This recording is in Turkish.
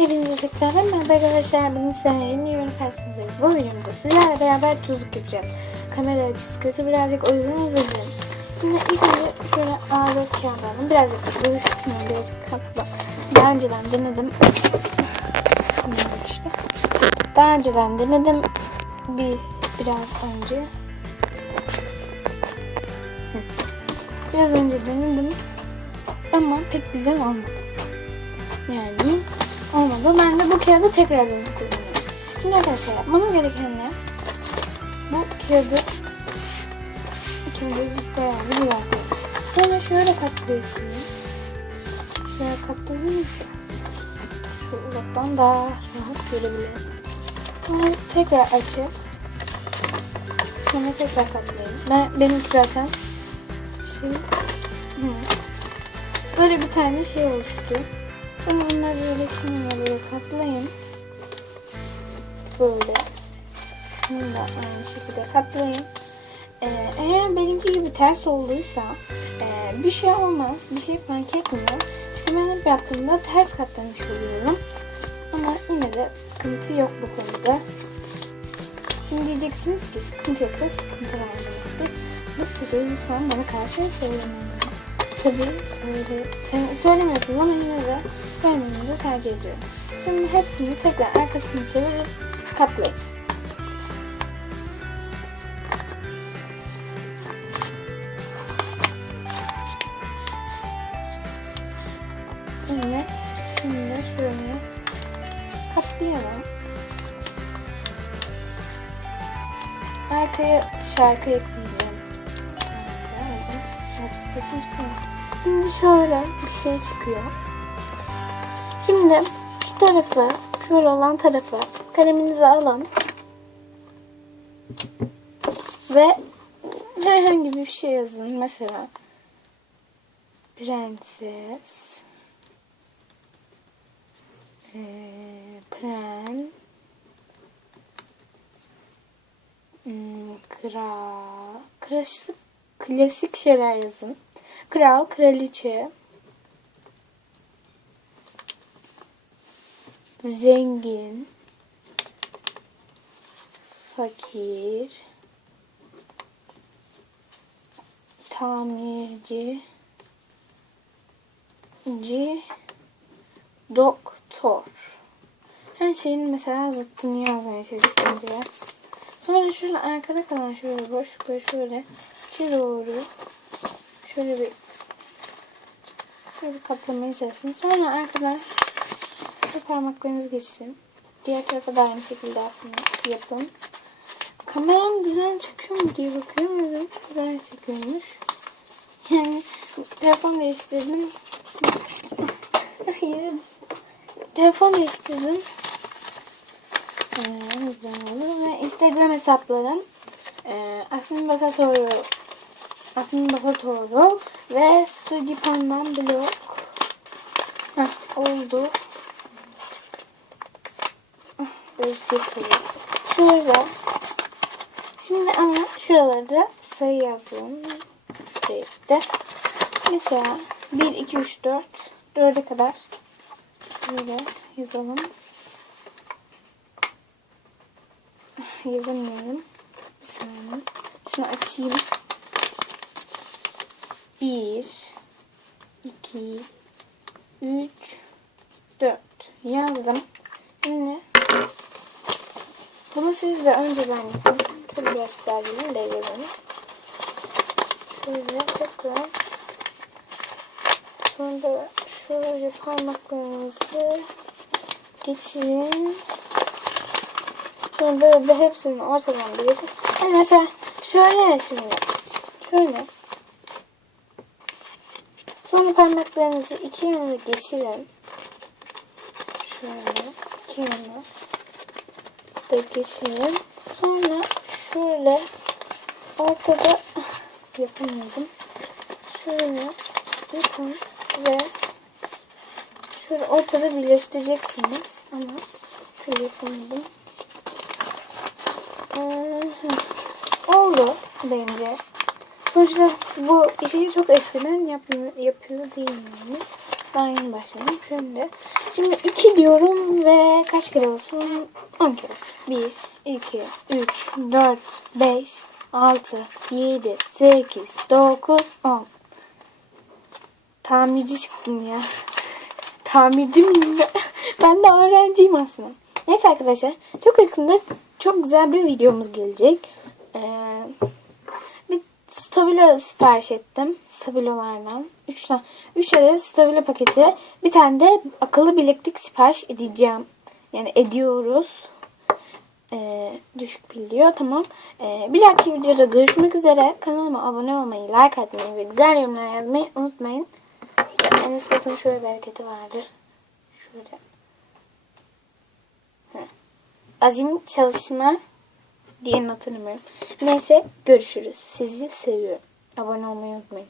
Hepinize tekrardan merhaba arkadaşlar. Bugün sizlerle yorum karşınızdayız. Bu videomuzda sizlerle beraber tuzluk yapacağız. Kamera açısı kötü birazcık o yüzden özür dilerim. Şimdi ilk önce şöyle A4 kağıt aldım. Birazcık şunu birazcık katla. Daha önceden denedim. İşte. Daha önceden denedim. Bir biraz önce. Biraz önce denedim. Ama pek güzel olmadı. Yani olmadı. Ben de bu kağıdı tekrardan kullanıyorum. Şimdi arkadaşlar yapmanız gereken ne? Bu kağıdı ikimize bayağı bir güzel. Sonra şöyle katlıyorsunuz. Şöyle katladığınızda şu uzaktan daha rahat görebilirim. Sonra tekrar açıp sonra tekrar katlayın. Ben, benimki zaten şey hı. böyle bir tane şey oluştu. Sonra bunları böyle kenara böyle katlayın. Böyle. Şunu da aynı şekilde katlayın. Ee, eğer benimki gibi ters olduysa e, bir şey olmaz. Bir şey fark etmiyor. Çünkü ben hep yaptığımda ters katlamış oluyorum. Ama yine de sıkıntı yok bu konuda. Şimdi diyeceksiniz ki sıkıntı yoksa sıkıntı var demektir. Bu sözü lütfen bana karşı söylemeyin. Tabii söyle, sen söylemiyorsunuz ama yine de söylemenizi tercih ediyorum. Şimdi hepsini tekrar arkasını çevirip katlayın. Evet, şimdi şöyle katlayalım. Arkaya şarkı ekleyeceğim. Sesim çıkmıyor. Şimdi şöyle bir şey çıkıyor. Şimdi şu tarafı, şöyle olan tarafı kaleminize alın. Ve herhangi bir şey yazın. Mesela prenses ee, pren hmm, kral klasik, klasik şeyler yazın. Kral, kraliçe, zengin, fakir, tamirci, ci, doktor. Her şeyin mesela zıttını yazmaya çalıştım biraz. Sonra şöyle arkada kalan şöyle boşlukları şöyle içe doğru şöyle bir şöyle kaplamaya çalışın. Sonra arkadan şu parmaklarınızı geçirin. Diğer tarafa da aynı şekilde yapın. Kameram güzel çekiyor mu diye bakıyorum. Evet güzel çekiyormuş. Yani telefon değiştirdim. Hayır. telefon değiştirdim. Ee, ve Instagram hesaplarım e, Asmin Basatoğlu Asmin Basatoğlu ve Studipandam blog Heh, oldu. Biraz geçelim. Şurada Şimdi ama şuralarda sayı yazalım. Şuraya de. Mesela 1, 2, 3, 4 4'e kadar böyle yazalım. Yazamıyorum. Bir saniye. Şunu açayım. 1 2 3 4 yazdım. Şimdi bunu siz de önceden yapın. Şöyle birazcık daha gelin de yazalım. Şöyle tekrar Sonra da şöyle parmaklarınızı geçirin. Sonra böyle hepsinin ortadan bir yapın. Yani mesela şöyle şimdi. Şöyle. Sonra parmaklarınızı iki yana geçirin. Şöyle iki yana da geçirin. Sonra şöyle ortada yapamadım. Şöyle yapın ve şöyle ortada birleştireceksiniz ama şöyle yapamadım. Oldu bence. Sonuçta bu işi çok eskiden yapıyor, yapıyor değil yani. Daha yeni başladım. Şimdi, şimdi 2 diyorum ve kaç kere olsun? 10 kere. 1, 2, 3, 4, 5, 6, 7, 8, 9, 10. Tamirci çıktım ya. Tamirci miyim ben? ben de öğrenciyim aslında. Neyse arkadaşlar. Çok yakında çok güzel bir videomuz gelecek. Ee, bir stabilo sipariş ettim. Stabilolardan. 3 tane 3 adet stabilo paketi. Bir tane de akıllı bileklik sipariş edeceğim. Yani ediyoruz. Ee, düşük pil diyor. Tamam. Ee, bir dahaki videoda görüşmek üzere. Kanalıma abone olmayı, like atmayı ve güzel yorumlar yazmayı unutmayın. Enes Batur'un şöyle bir hareketi vardır. Şöyle. Heh. Azim çalışma diye hatırlamıyorum. Neyse görüşürüz. Sizi seviyorum. Abone olmayı unutmayın.